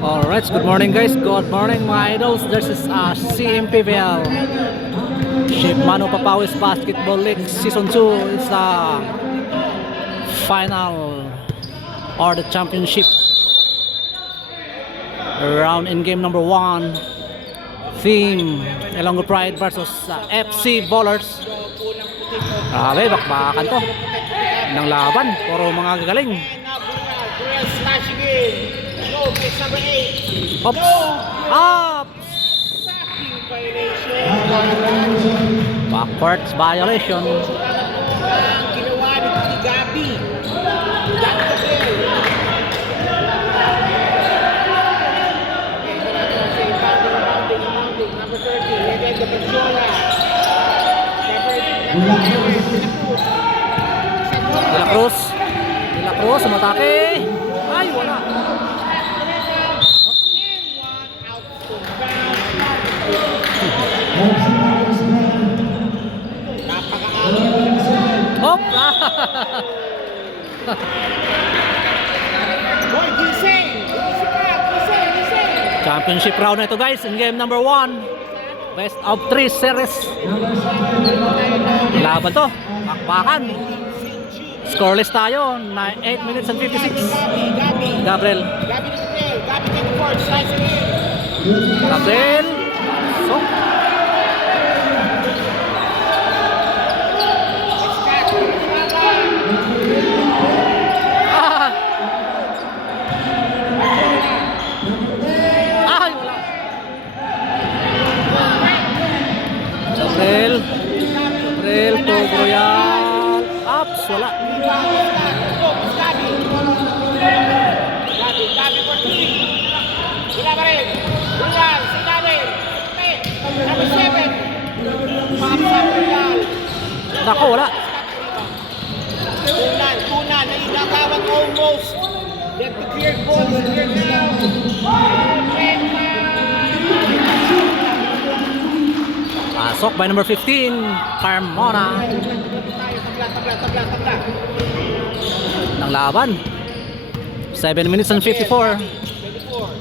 Alright, good morning guys. Good morning mga idols. This is CMPVL Shape Mano Papawis Basketball League Season 2. It's the final or the championship round in game number 1. Theme Ilonggo Pride versus FC Ballers. Grabe, bakbakan to ng laban. Puro mga gagaling. Ops! Up! Backwards violation. Ginawa ni Gabi. De La Cruz. De La Cruz, umatake. Ay, wala. Hop! Championship round na ito guys, in game number 1. Best of 3 series. Laban to, bakbakan. Scoreless tayo, 8 minutes and 56. Gabriel. Gabriel. So. Ay, wala. Gabriel. Gabriel to Royal. Ups, wala. Nako, wala. Tunan, nagawang almost. Let the clear ball is clear now. Pasok by number 15, Carmona. Tabla. Ng laban. 7 minutes and 54.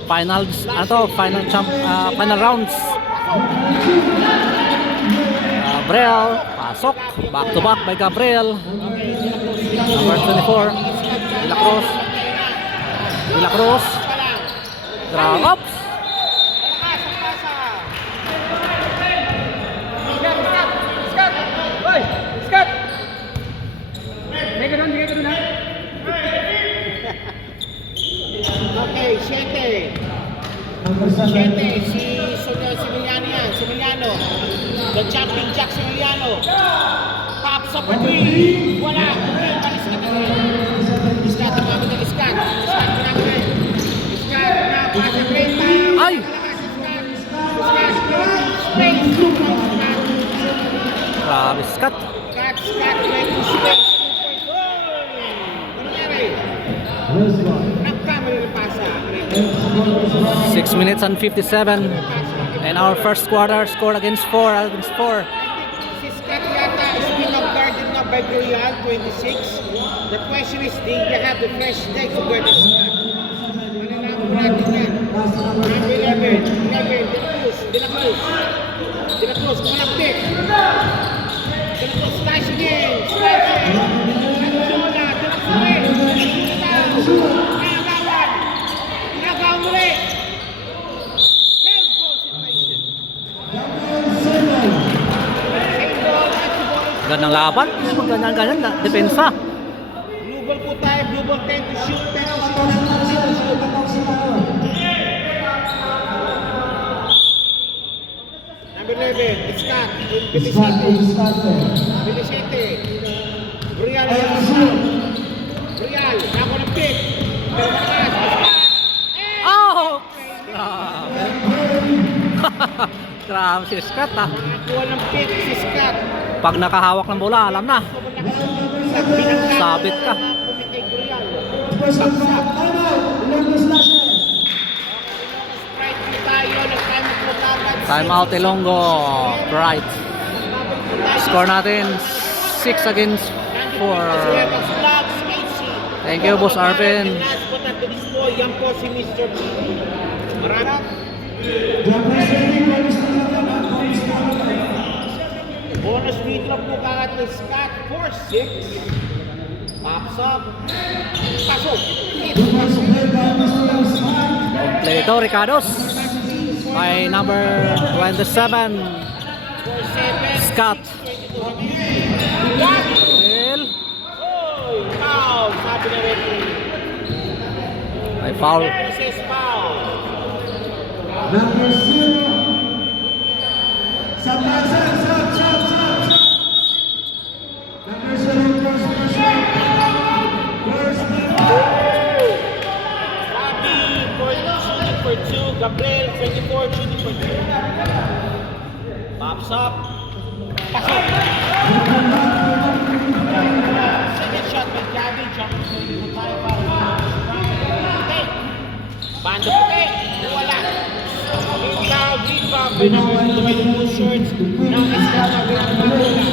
Finals, final rounds. Gabriel, pasok. Back to back by Gabriel. Number 24, De La Cruz. De La Cruz. Drops. Okay, 7, si Similiano yan, Similiano. The jumping jack Similiano. Pops up for 3. Wala. Palis ka na rin. Iskat ang mga mga iskat. Iskat ko na rin. Iskat na pasa rin. Ay! Iskat. Space. Grabe, Scott. Iskat. Space. Nagkamali ng pasa. 6 minutes and 57. And our first quarter scored against 4. Si Scott yata is being guarded now by Royal, 26. The question is, do you have the fresh legs to guard the Scott? Malalaman natin yan. Number 11, De La Cruz, kumalapit. De La Cruz, slash again. Anjola, De La Cruz. Nagawan muli. Ganang laban. Ganyan na. Depensa. Blue ball po tayo. Blue ball 10 to shoot. Number 11, Scott. Belisete. Real. Ako ng pick. Pero malakas. Oh! Grabe. Grabe si Scott ah. Nakakuha ng pick si Scott. Pag nakahawak ng bola, alam na. Sabit ka. Time out Ilonggo Pride. Score natin 6 against 4. Thank you, Boss Arvin. Last but not the least po, yan po si Mr. P. Marami. Bonus beat lang po kagat ni Scott 4-6. Pops up. Pasok. Completo Ricardos by number 27 Scott. Well, Foul. Sabi na referee. may foul. Says foul. Number 0. Stop. Number 0, first person. Rabi shooting for 2. Gabriel 24 shooting for 2. Pops up. Pasok. Second shot by Gabi. Jump po tayo para puti. Bando puti. Wala. Rebound by number 2 by the blue shorts. Now Escata Granabola.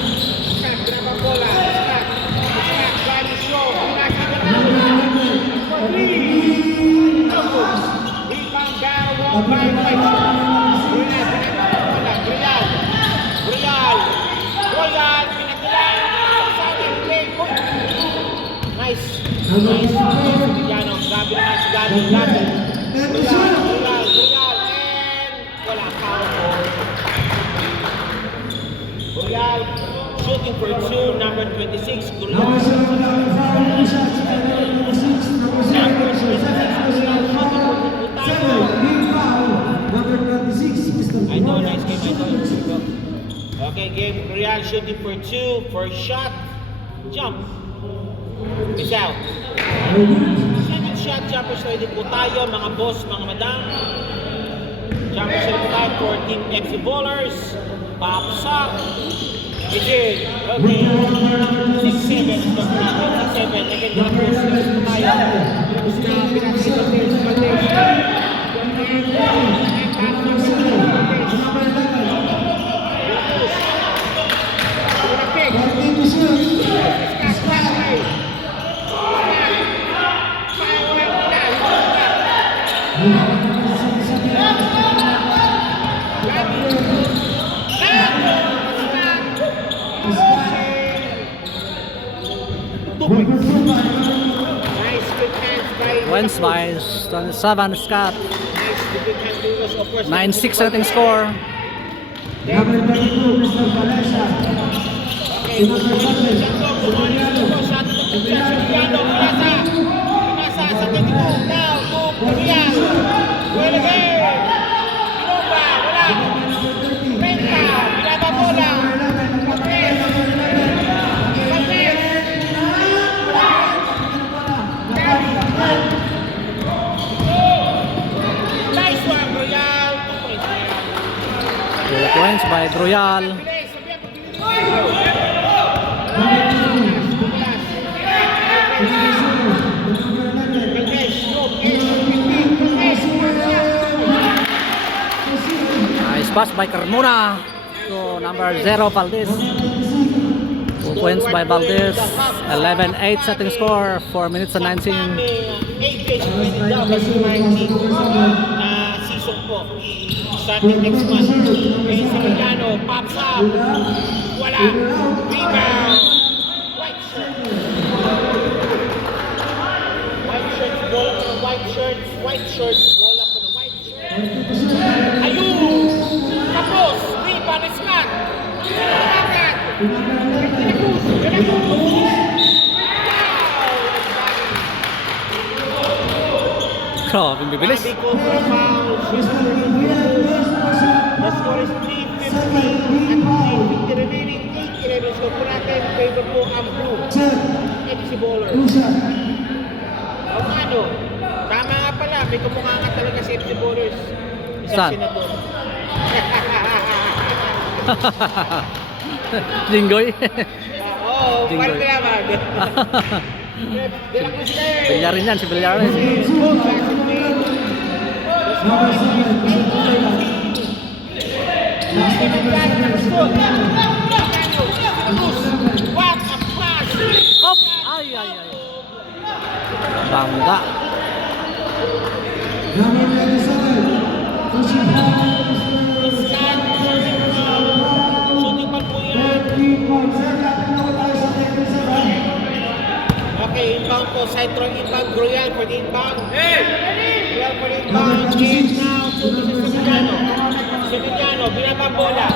Scott Granabola. Scott Bali show. Pinakita na for 3. Rebound down. Wall by White. Royal. Pinagdala. Sana. Nice. Emiliano. Grabe naman si Gabi. Royal. And wala. Foul. Royal. Shooting for 2. Number 26. Number 7, number 5, number 6, number 6, number 7, number 7, big foul. Number 26, Mr. I know, nice game, Okay, game. Royal shooting for 2. First shot. Jump. It's out. Second shot. Jumpers ready po tayo, mga boss, mga madam. Jumpers ready po tayo for Team FC Ballers. Pops up. It's in. Okay. 6-7. 6-7. Again, mga boss, ready po tayo. Tapos na, pinakita tayo sa Valdes. Wins by 27 Scott. 9-6 rating score. Number 22, Mr. Valesa. Points by Royal. Nice pass by Carmona to number 0 Valdez. 2 points by Valdez. 11-8 setting score. 4 minutes and 19. Season po. Starting next month. Ngayon si Emiliano. Pops up. Wala. Rebound. White shirt. White shirts. Ball up on the white shirts. White shirts. Ball up on the white shirts. Ayun! Tapos! Rebound is flat! Pinakagat! Pinakuz! Grabe, bibilis. The score is 350 at 350 remaining 8 11. So po natin, favor po ang blue. FC Ballers. O ano? Tama nga pala, may kumukha nga talaga si FC Ballers. Isang Saan? senador. Jinggoy. Oo, Jinggoy. parang naman. Bilang ko sila eh. Bilyarin yan, si Bilyarin. Number 7, Mr. Valesa. What a pass! Op! Ay, ay, ay. Bangga. Number 27, Scott, shooting pa po yan. Okay, inbound po. Side throw inbound. Royal for the inbound. Royal for the inbound. And now, shooting sa Semillano. Semillano, binabang bola.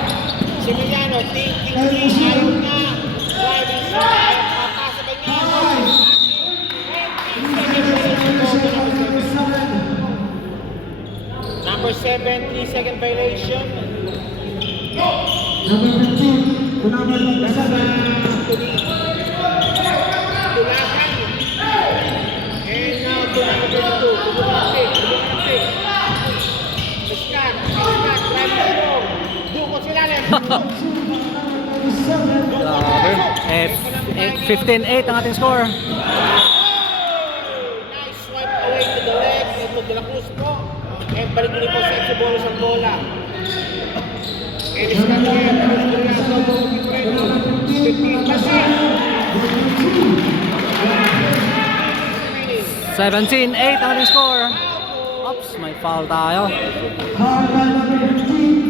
Semillano, thinking three. Ayaw na. Driving shot. Papasa ba niya? Number 7, 3-second violation. Tulakan. And now to number 22. Tulukan ang pick. Scott, driving throw. Duko sila lang. Grabe. 15-8 ang ating score. Nice swipe away to the legs. Ito De La Cruz po. And balik ulit po sa extra bonus ang bola. And it's not here. Tapos ko na sa buong Pipreno. 15 passes. 17-8 ang ating score. Oops, may foul tayo.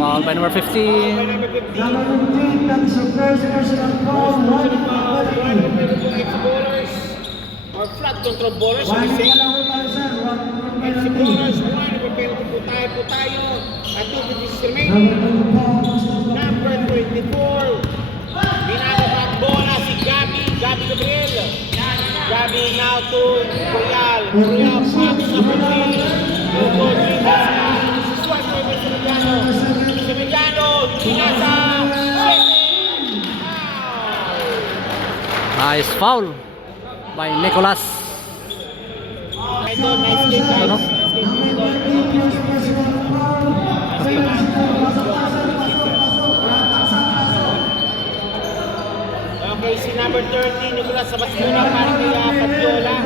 Foul by number 15. Number 15. That's the first personal foul. Ex-bowlers or flat control bowlers. Ex-bowlers, one. Penalty po tayo. At 2 minutes remaining. Number 24. Binababa ang bola si Gabi Gabriel. Gabi now to Royal. Royal pops up for 3. Good swipe over Semillano. Semillano, pinasa. Nice foul by Nicolas. Idol, nice game guys. Ano? Okay, si number 13, Nicolas sa basura para kay Padjola.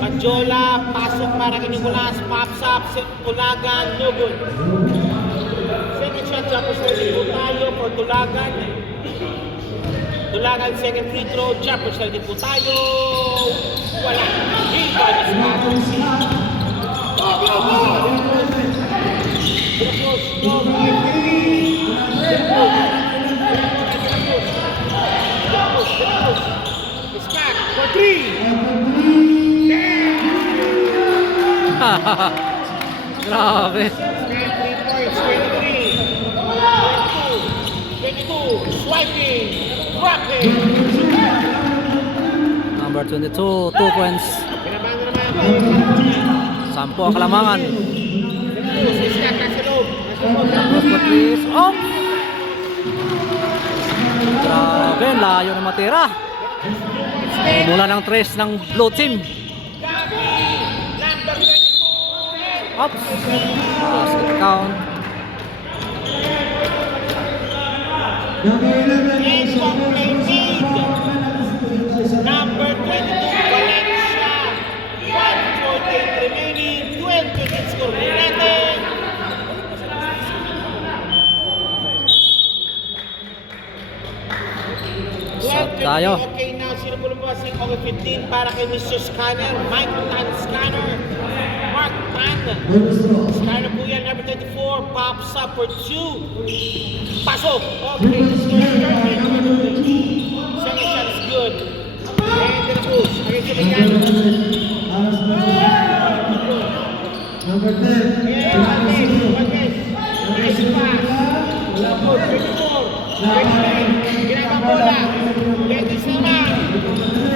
Padjola, pasok para kay Nicolas, pops up, Tulagan, no good. Second shot, jumper serving po tayo for Tulagan. Tulagan, second free throw, jumper serving po tayo. Wala. Rebound is back. Scott for 3. Grabe. 3 points, 23. 22. Swiping. Dropping. Number 22, 2 points. Pinabando naman. 10 ang kalamangan. Si Scott nasa loob. Cross for 3. Oh! Grabe, layo na matira. Mula ng 3 ng blue team. Number 24. Oops. Basket count. And one play lead. Number 22, Valencia. 1:48 remaining. 12 minutes score natin. Saan tayo? Okay, now sino po lumabas yung over 15 para kay Mr. Scanner, Mike Tan Scanner, Mark Tan. Scanner po yan, number 24, pops up for 2. Pasok! Okay, second shot is good. And the push, against the Megano. Number 10. Yeah, one miss. Nice pass. Good, 24. 23. Ginabang bola. Ladies naman.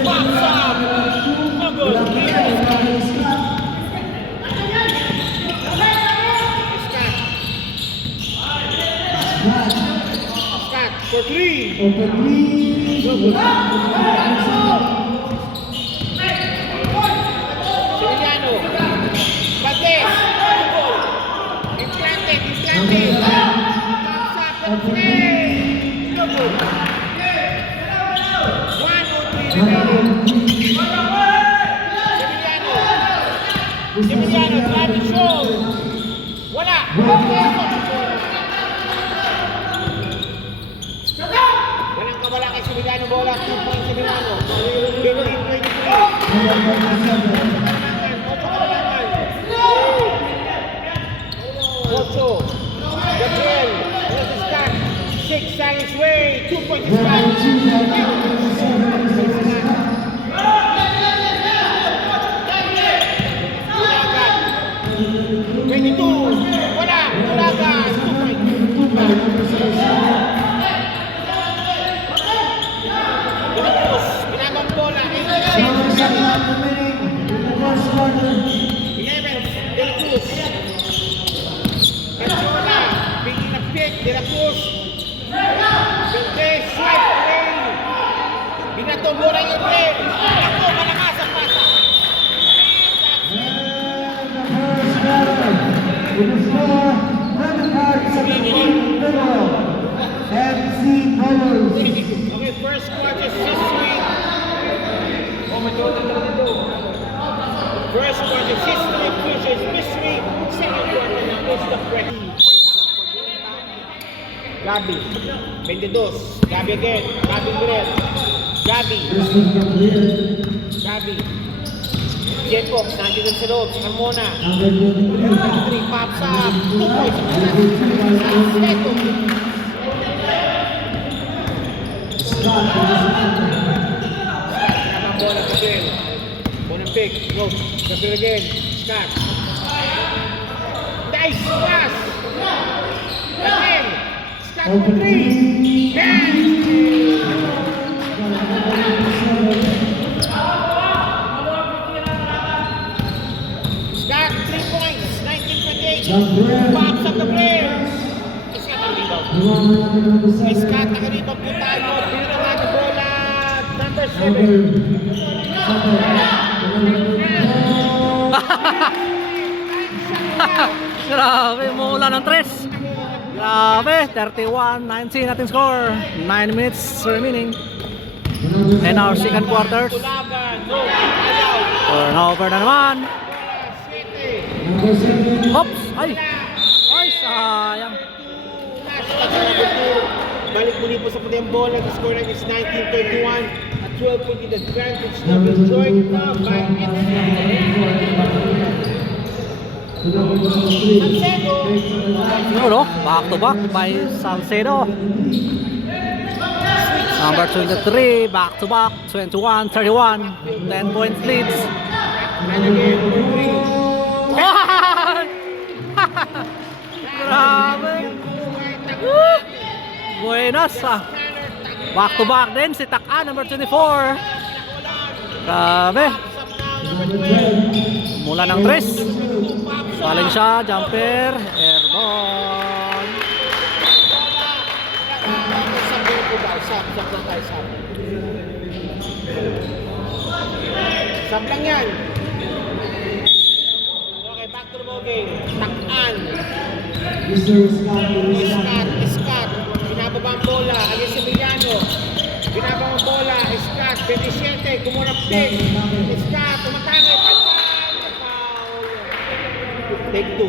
Pops up. No good. Scott for 3. Over 3. No good. Semillano. Bates. Football. Implanted. Pops up for 3. No good. 1-3 remaining. Semillano, driving show. Wala. Walang kabala kay Semillano, bola. 2 points Semillano. 15-23. Gabriel. There's a Scott. 6 Silence Way. 2 points to Scott. 22. Wala. Ulagan. 2 points. Gatos. Binabang bola. 11. De La Cruz. Cachola. Biging na pick. De La Cruz. Valdez. Swipe away. Binato bola yung play. Ako, malakas ang pasa. Okay, first quarter, 6 sweep. First quarter, 6 sweep, Cruisers, mystery. Second quarter, na is the ready. Gabi, 22. Gabi again. Gabi Gurel. Gabi. Gabi. Jacob, nandito sa loob. Si Carmona. 3 pops up. 2 points. Neto. Bola, Gabriel. Bonang pick. Go. Gabriel again. Scott. Nice pass. Again. Scott for 3. Scott, 3 points. 19-28. Pops up the player. Scott ang rebound. Scott ang rebound po tayo. Pinatawa ng bola. Number 7. Grabe, mula ng 3. Grabe, 31-19 ating score. 9 minutes remaining. And our second quarters. Tulaban. No. Ayaw. Turnover na naman. 7. Oops! Ay! Ay, sayang. Balik muli po sa puting bola. The score line is 19-31. At 12 point in the advantage na enjoyed na by Salcedo. No, back to back by Salcedo. Number 23, back to back, 21-31, 10 points leads. And again, for 3. Grabe! Woo! Buenas ah! Back to back din si Taka, number 24. Grabe! Mula ng 3. Paling siya, jumper, airborne. Sab lang yan. Okay, back to the ball game. Takan. Scott. Binababa ang bola. Against si Emiliano. Binababa ang bola. Scott. 27. Kumuna pick. Scott. Tumatake. Take 2.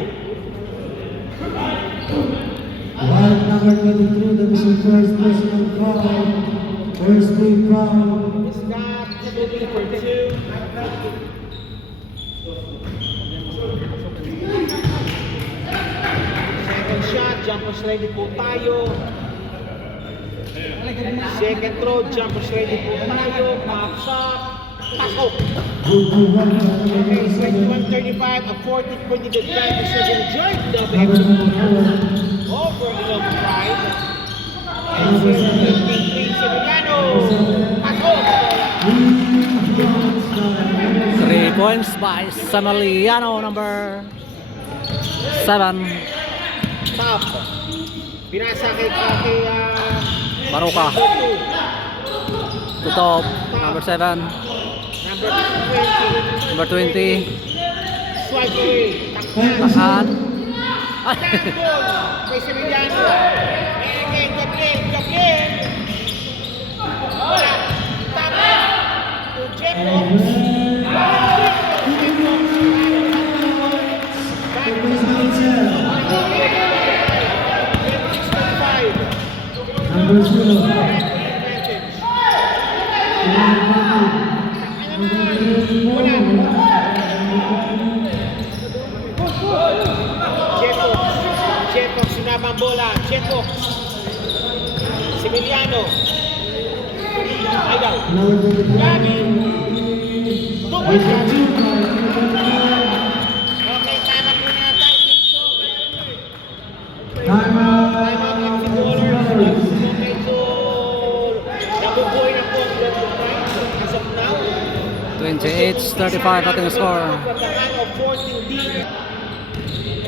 White number 23, that was the first personal foul. First team foul. Scott. Looking for 2. Second shot. Jumpers ready po tayo. Second throw. Jumpers ready po tayo. Pops up. Pasok. Okay, 21-35, a 40-20 advantage na enjoyed the over Ilong Pride. And 17-3 sa Milano. Pasok! 3 points by Samaliano, number 7. Top. Pinasa kay Baruka. To top, number 7. Number 20. Number 20. Swipe away. Takan. Ay! Takbol. Kay Semiliano. And again, Gabriel. Wala. Tama. To Jacobs. Number 0. binabang bola. Checo. Similiano. Ayaw. Gabi. Tungkol siya. Okay, tama po na tayo. Time out. Time out lang si Bowler. Medyo nabubuhay na po ang Red Bull as of now. 28-35 ating score. Pagkakaan of 14D.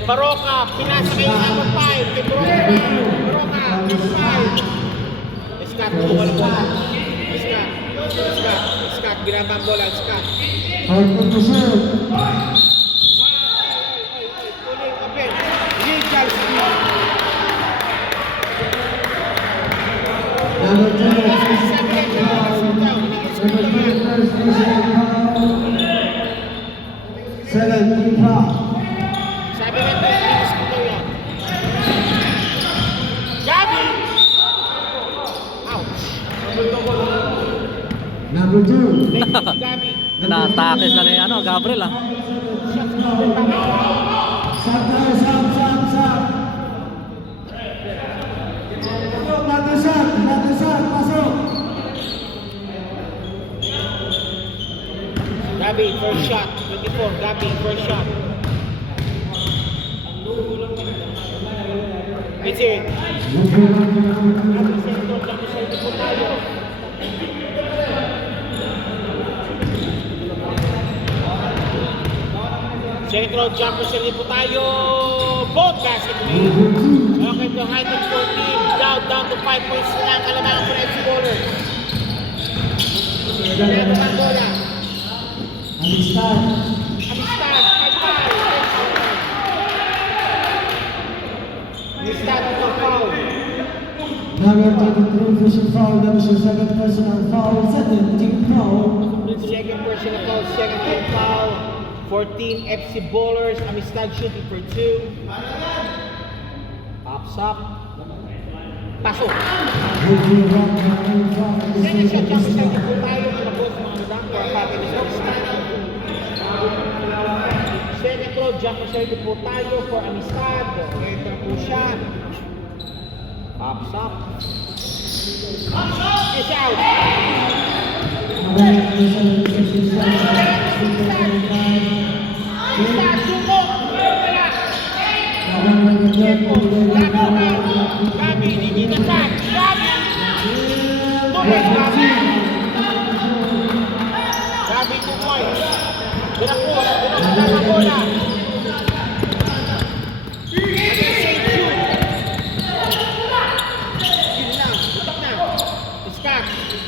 Baroka, pinasa kay number 5. Kay Baroka, number 5. Scott, bumalik po. Scott, binabang bola, Scott. Fourth position. Uling open. Legal speed. Number 2, first position foul. 7 foul. Sabi nga po, linis ko yan. Gabi! Ouch! Number 2. Thank you si Gabi. Na-atake sila ni Gabriel ah. Sab. Natusap, pasok. Gabi, first shot. 24, Gabi, first shot. It's it. Central jumper sa lipo tayo. Both basket win. Okay, behind the 14. Down to 5 points na lang. Kalamangan ko na FC Bowler. Ito ang bola. Amistad. Amistad. Amistad ito ang foul. Number 23, official foul. That was your second personal foul. Second team foul. Second personal foul. Second team foul. 14 FC Bowlers. Amistad shooting for 2. Pops up. Pasok. Second shot jump shot po tayo na po sa mga dunk for Papa Amistad. Second throw jump shot po tayo for Amistad. Enter po siya. Pops up. It's out. Amistad, sumok. Wala. Gabi, hindi na sa. Gabi. Tumas, Gabi. Gabi, 2 points. Binakul na bola. Nag-save shoot. Yun na, butak na. Scott,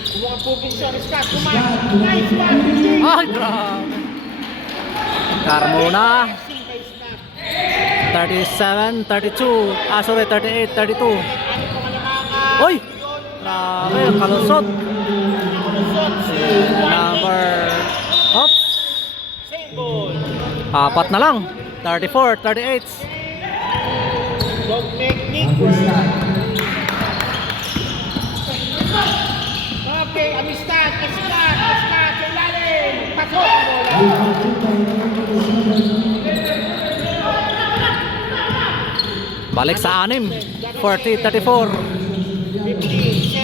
kumuha po Vincent. Scott, kumain. Nice one. Ay, grabe. Carmona. 37-32. Sorry, 38-32. Uy! Grabe, kalusot. Number... Oops. Same ball. Apat na lang. 34-38. Don't make me Okay, Amistad, Scott, sa ilalim. Pasok ang bola. Balik sa 6. 40-34. 15,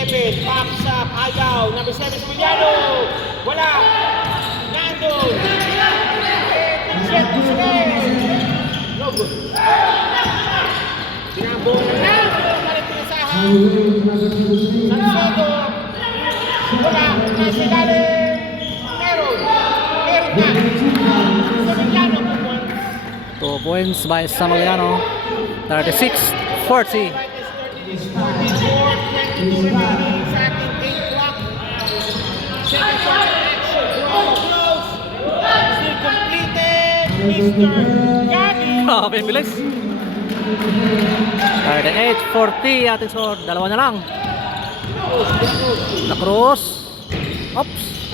7, pops up, ayaw. Number 7, Similiano. Wala. Nando. Set to no good. Sinabong na Nando. Balik pinasahan. Sansodo. Wala. Nasa ilalim. Meron na. Similiano po 2 points by Samaliano. 36-40. Grabe, bilis. 38-40 ating score. Dalawa na lang. Na-cross. Oops.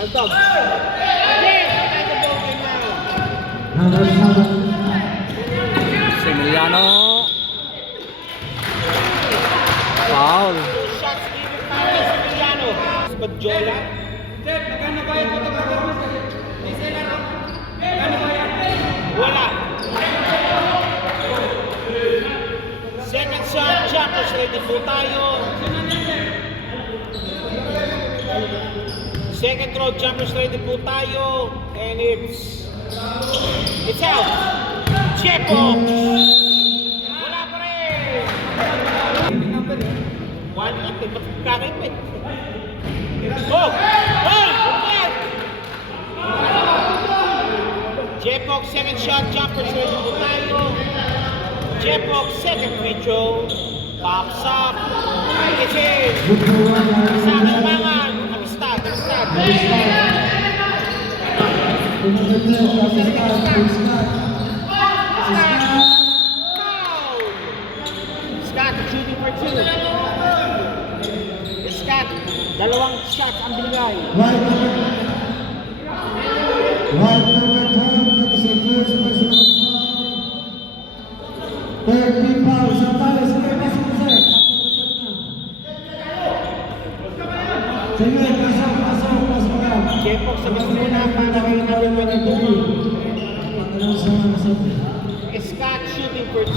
Number 7. Emiliano. Foul. Shots given para kay Similiano. Badjola. Wala. Second shot. ready po tayo. Second row jumpers ready po tayo. And it's out. Chepo. Wala pa rin. 1-8. Kakipit. Oh! Oh! Jepok, second shot, jumpers ready po tayo. Jepok, second free throw. Pops up. It's in. Sa kailangan. Amistad. Scott shooting for 2. Scott, dalawang shots ang binigay. Right number 12, that is the first personal foul. 30 fouls. Santales, sige, pasok mo sir. Sige, pasok ka. Jepok sa gusto mo na para kay number 22. Scott shooting for 2.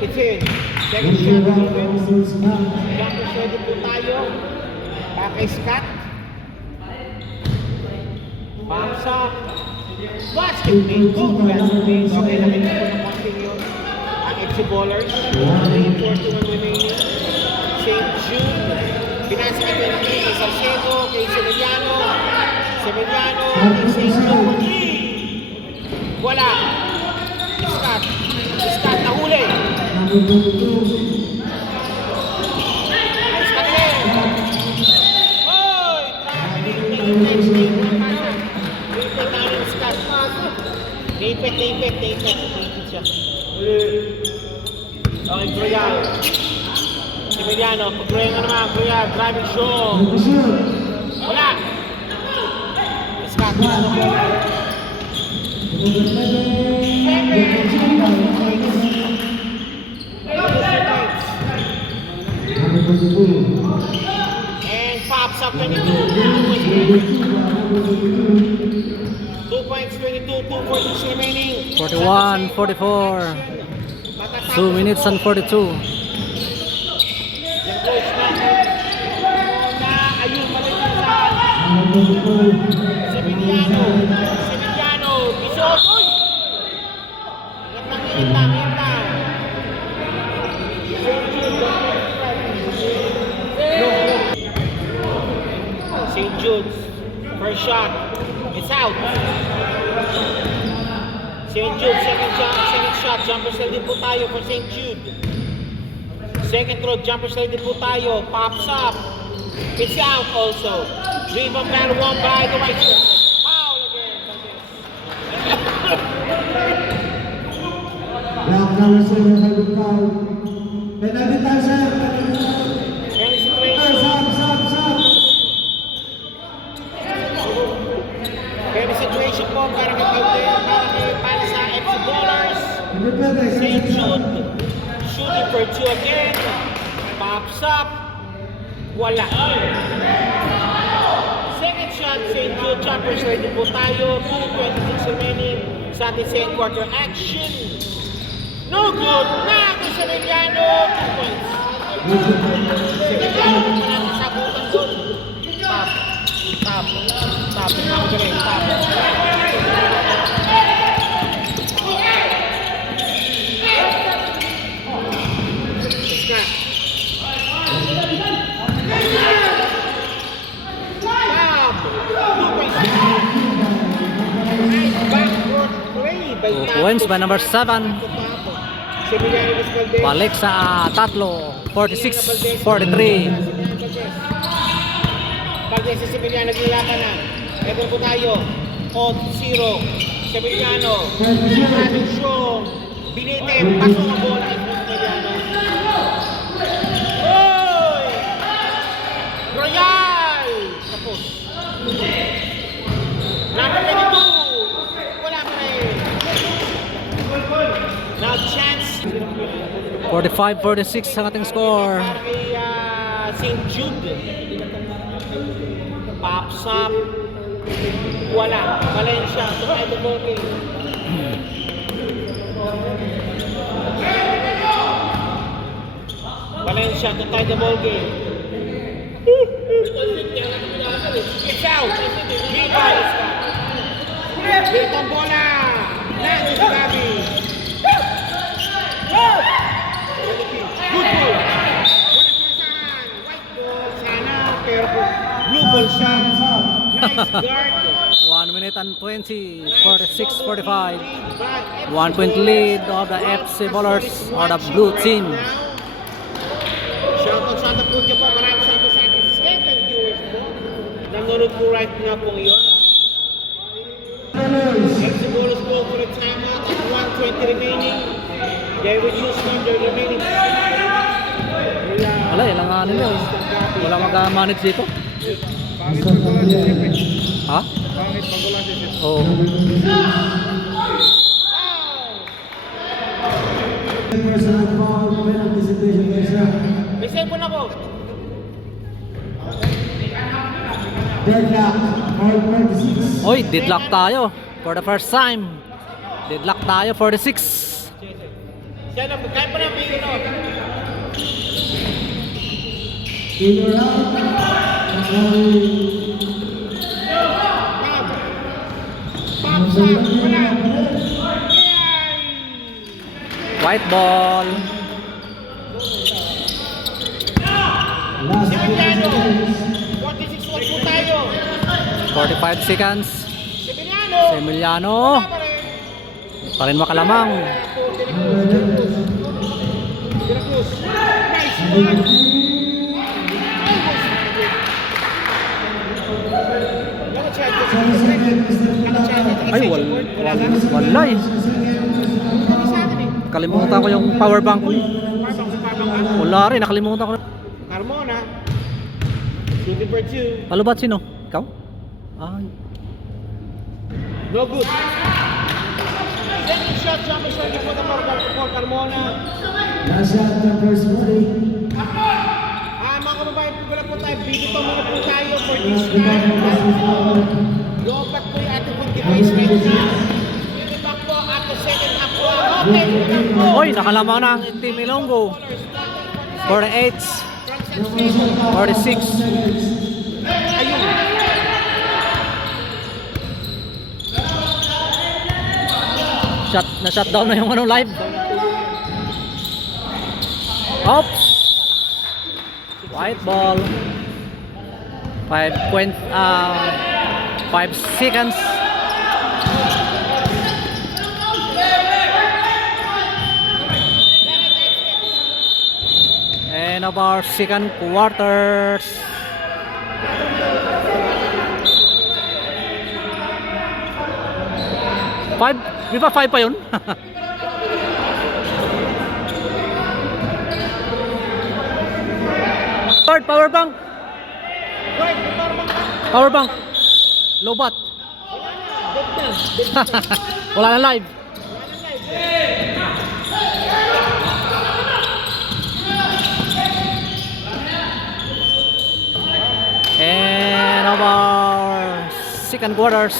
It's in. Second shot, defense. Jumpers ready po tayo. Para kay Scott. Pops up. Basket made. Go basket made. Okay, nakita ko na konting yun. Ang FC Ballers. 3-4-2 remaining. St. Jude. Pinasa ka ito kay Salcedo, kay Sevillano. Kay St. Jude. Wala. Scott nahuli. Scott rin. Hoy! Traveling. Naipit siya. Okay, Groyan. Emiliano, pag-Groyan ka naman, Groyan, driving show. Wala! Scott, and pops up 22. 2 points, 22, 2:46 remaining. 41, 44. 2 minutes and 42. Yung coach na ayun, malimutan. Sevillano, Bisot, uy! Ingat lang. St. Jude's, first shot, it's out. St. Jude, second shot, jumper style din po tayo for St. Jude. Second throw, jumper style din po tayo, pops up. It's out also. Rebound battle won by the White Sox. Foul again. Black number 7, heavy foul. Penalty time, sir. Any situation. Any situation po para sa FC Ballers. St. Jude shooting for 2 again. Pops up. Wala. Second shot, St. Jude jumpers ready po tayo. 2:26 remaining sa ating second quarter action. No good. Nato sa Emiliano. 2 points. Emiliano kung natin sa bukan doon. Tap. Magaling. Tap. Scott. Tap. 2 points. Nice backward play by 2 points by number 7. Emiliano Vizcaldez. Balik sa tatlo. 46-43. Bagay sa Sevillano, naglalaban na. Ito po tayo. 0. Sevillano. Maraming show. Binite. Pasok ang bola. Sevillano. Oy! Royal! Tapos. Number 22. Wala pa rin. Now chance. 45-46 ang ating score. Para kay St. Jude. Pops up. Wala. Valencia. Tumay the booking. shot to tie the ball game. It's out. Rebound. Hit ang bola. Lalo si Gabi. Good ball. Walang pasahan. White ball. Sana. Pero blue ball siya. Nice guard. 1 minute and 20, 46-45. 1 point lead of the FC Ballers or the blue team. Shoutout sa ating po po. Maraming shoutout sa ating 7 viewers po. Nanonood po right na po yun. FC Ballers go for a timeout at 1:20 remaining. They will use their remaining. Wala, ilang nga nila eh. Wala mag-manage dito. Ha? Oo. Personal foul, penalty situation by Shaq. May cellphone ako. Deadlock, foul 46. Oy, deadlock tayo. For the first time. Deadlock tayo for the 6. Siya na, kahit pa namin yun. Taylor out. White ball. Last Similiano, 46 46 po tayo. 45 seconds. Similiano. Emiliano. Wala pa rin. Pa rin makalamang. Veracruz. Nice one. Ay, wala eh. Kalimutan ko yung power bank ko eh. Wala rin, nakalimutan ko. Carmona. Shooting for 2. Palubat sino? Ikaw? Ay. No good. Second shot, jumper shot for the for Carmona. Last shot, the first body. Mga kababayan, pagkala po tayo. Bigito muna po tayo for this time. Lobat po yung ating pong device right now. Bigito po at the second half po. Okay. Oy, nakalamang na ang Team Ilonggo. 48, 46. Ayun. Na-shutdown na yung ano live. Oops. White ball. 5 seconds. End of our second quarters. Five? Di ba 5 pa yun? Third, power bank. Power bank. Lobat. Wala na live. And of our second quarters,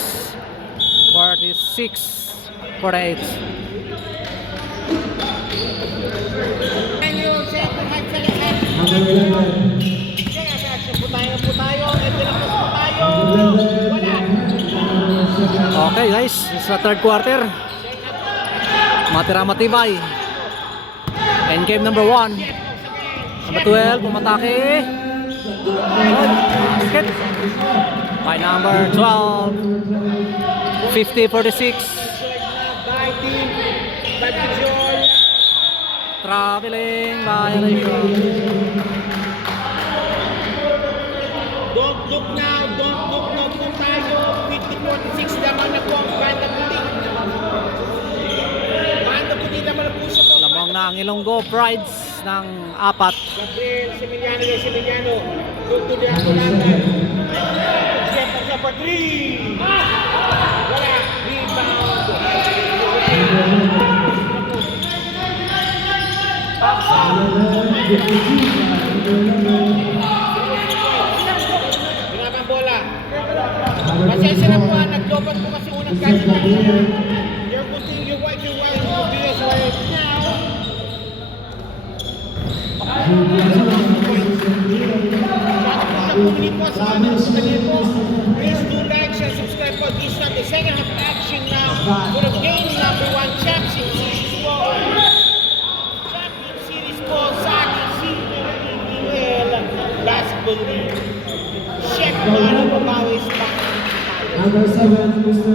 46, 48. Ayun, second half, second half. Number 11. Kaya sa action po tayo. Ito lang po tayo. Wala. Okay guys, this is the third quarter. Matira matibay. End game number 1. Number 12, pumatake. Basket. By number 12. 50-46. By team. By Pujol. Traveling violation. Don't look now. Don't look now po tayo. 50-46 naman na po ang banda puti. Banda puti naman na po siya po. Lamang na ang Ilonggo Prides ng 4. Gabriel Semiliano. Look to the Atulagan. Step up sa for 3. Wala. Rebound. Paksa. Binabang bola. Pasensya na po naglobat po kasi unang kasi na you're putting your white to be as well now. Number 7, Mr.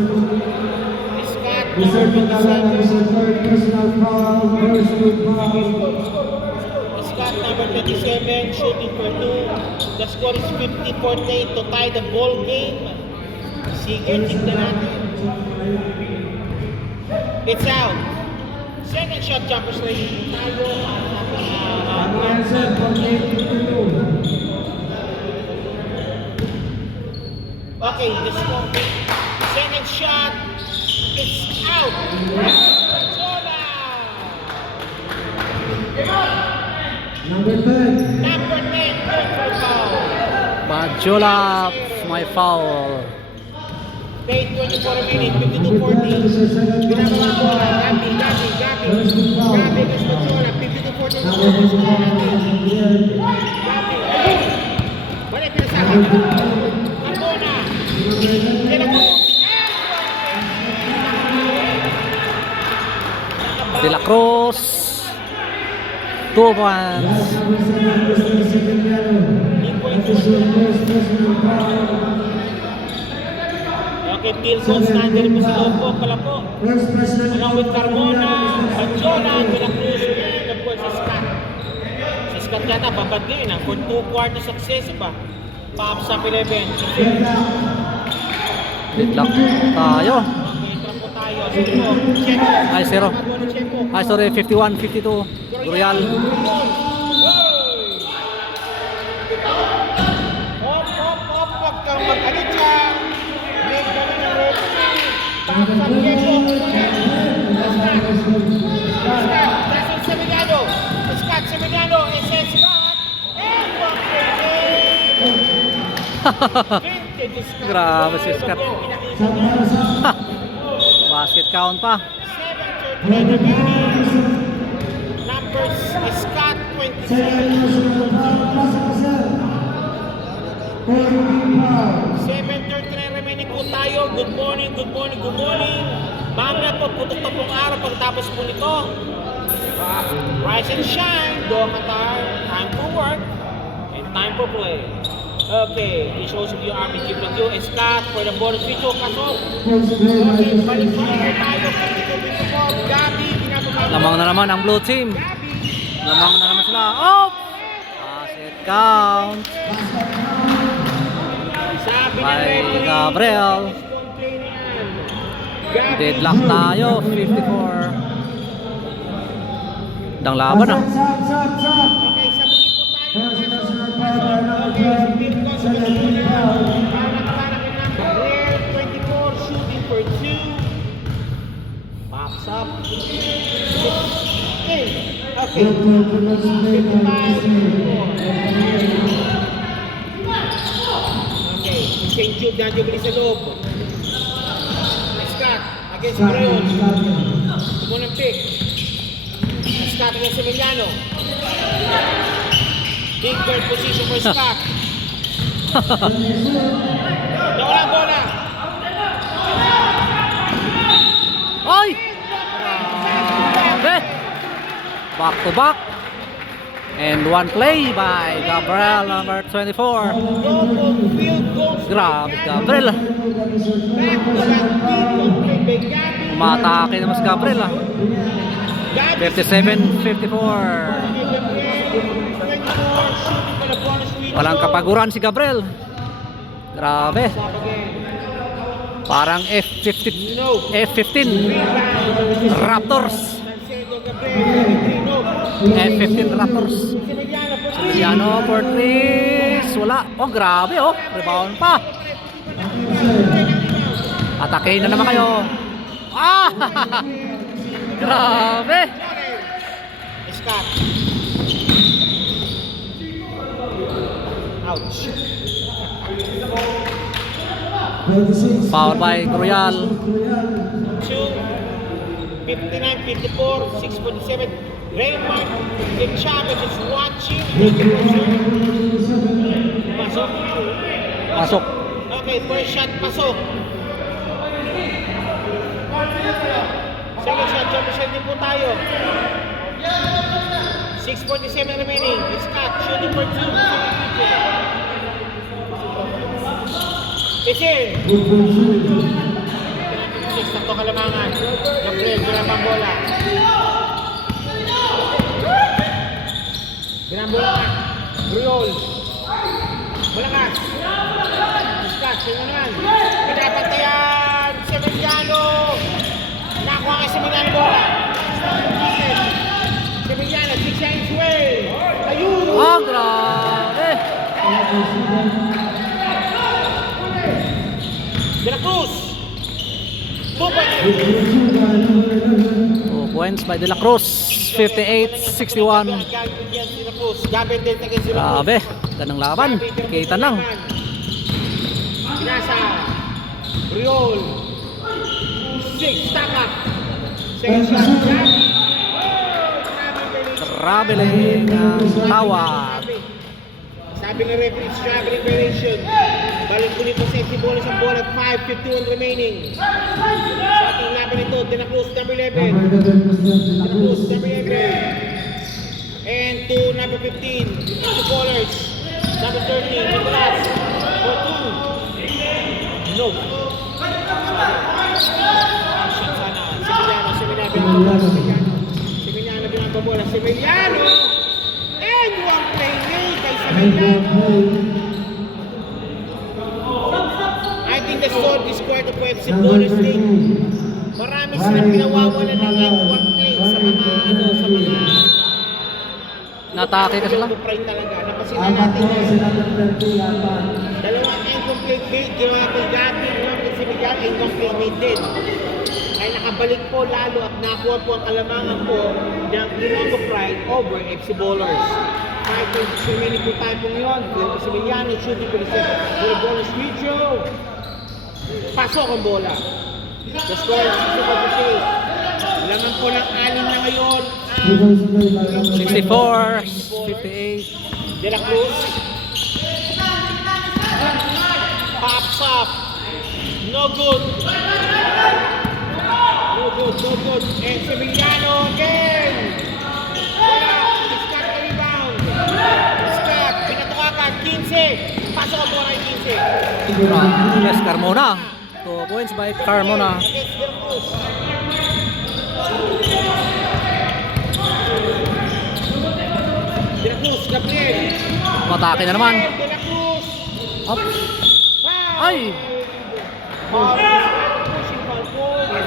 Scott, Mr. number Pagala, 27. that is your third personal foul, first team foul. Scott, number 27, shooting for 2. The score is 50-48 to tie the ball game. Sige, tignan natin. It's out. Second shot, jumper straight. Tayo. Ang answer from 8-2. Okay, the score. Second shot is out. Sola. Number 10. Number 10, third for foul. Badjola, my foul. Play 24 minutes, 52-40. Ginagawa ko, Gabi. Gabi, Gaspachola, 52-40. Number 25. Gabi. Balik na sa akin. Amona. Ginagawa. De La Cruz. 2 points. Number 7, Mr. Sevillano. That is your first personal foul. Okay, Tilson, standard po sa loob po, pala po. First personal Along foul. with Carmona, Badjola, De La Cruz, and of course, si Scott. Si Scott yata, babad ngayon for 2 quarters success ba? Pops up 11. Deadlock tayo. Okay, trap po tayo. Sige po, check. Ay, 0. Check po. Ay, sorry, 51-52. Royal. Hop, wag kang mag-alit dyan. May gawin ng referee. Pops up, check po. Scott, Semillano. Scott Semillano, SS Scott. And vintage Scott. Grabe si Scott. Basket count pa. 7:39 remaining. Numbers Scott 27. Second personal foul. Pasok. 7:39 remaining po tayo. Good morning. Mamaya po, putok na pong araw pagtapos po nito. Rise and shine, Doha Qatar. Time to work and time for play. Okay, it shows you RPG from you. Scott for the bonus video. Pasok. Okay, balik tayo. 52-54. Gabi, ginagawa. Lamang na naman ang blue team. Gabi. Lamang na naman sila. Oh! Basket count. Sabi ng By referee, Gabriel. complain yan. Gabi. Deadlock tayo. 54. Dang laban ah. Stop. Okay, sabugin po tayo. First personal foul by number Okay, 12. sabihin ko sa Second team kanila. foul. Para kay number Rare 24, shooting for 2. Pops up. Okay. Good to let's play now. 55. Okay, St. Jude nandiyo bilis sa loob. Scott against Brayon. Tumunang pick. Scott against Emiliano. Big guard position for Scott. Nawala ang bola. Ay! Grabe! Back to back. And one play by Gabriel, number 24. Double field goals. Grabe, Gabriel. Back to back field goals by Gabi. Umatake naman si Gabriel ah. Gabi 57-54. Walang kapaguran si Gabriel. Grabe. Parang F15 Raptors. F15 Raptors. Emiliano for 3. Wala. Oh, grabe oh. Rebound pa. Atakein na naman kayo. Ah! Grabe. Scott. Ouch. 26. Foul by Royal. 2, 59-54, 6:47. Raymond, the Chavez is watching. Pasok. Pasok. Okay, first shot, pasok. Second shot, jump shot din po tayo. 6:47 remaining. Scott shooting for 2. Isin! Good position. 6 na to kalamangan. Gabriel, ginambang bola. Ginambang bola. Briol. Malakas. Discuss, sino naman? Pinapantayan. Semiliano. Nakuha kay Semiliano bola. Semiliano, 6 inch way. Ayun! Ah, grabe. De La Cruz. 2 points. Good position by number 11. 2 points by De La Cruz. 58-61. Gabin din against De La Cruz. Grabe. Ganang laban. Kita lang. Pinasa. Briol. 6. Stop up. Second shot. Grabe lang ang tawag. Sabi ng referee, traveling variation. Balik ko nito sa bola sa bola at 5:51 remaining. Sa ating laban ito, De La Cruz, number 11. Number 11 present De La De La Cruz, Cruz. number 11. And to number 15, two ballers. Number 13, Nicolas. For 2. No. Semiliano binababola. Semiliano. And one play made by Semiliano. I think the sword is squared of FC Ballers League. Marami silang pinawawalan ng one play sa mga Natake kasi lang. Pride talaga. Napasin na Apat natin po si number 20, apat. dalawang incomplete made, ginawa ko Gabi, ginawa ko si Miguel, incomplete made din. Ay nakabalik po lalo at nakuha po ang kalamangan po ng Ilonggo Pride over FC Ballers. 5.6 remaining po tayo po ngayon. Si Emiliano shooting po the Ballers Mucho. Pasok ang bola. The score is 64-58. Laman po ng anim na ngayon ang 64-58. De La Cruz. Pops up. No good. No good, no good. And Semiliano again. Scott the rebound. Scott, pinatukakan. 15. Pasok ang bola yung 15. Yes, Carmona. 2 points by Carmona. Against De La Cruz. De La Cruz, Gabriel. Matake na naman. De La Cruz. Up. Foul. Ay! Foul. Pushing foul forward.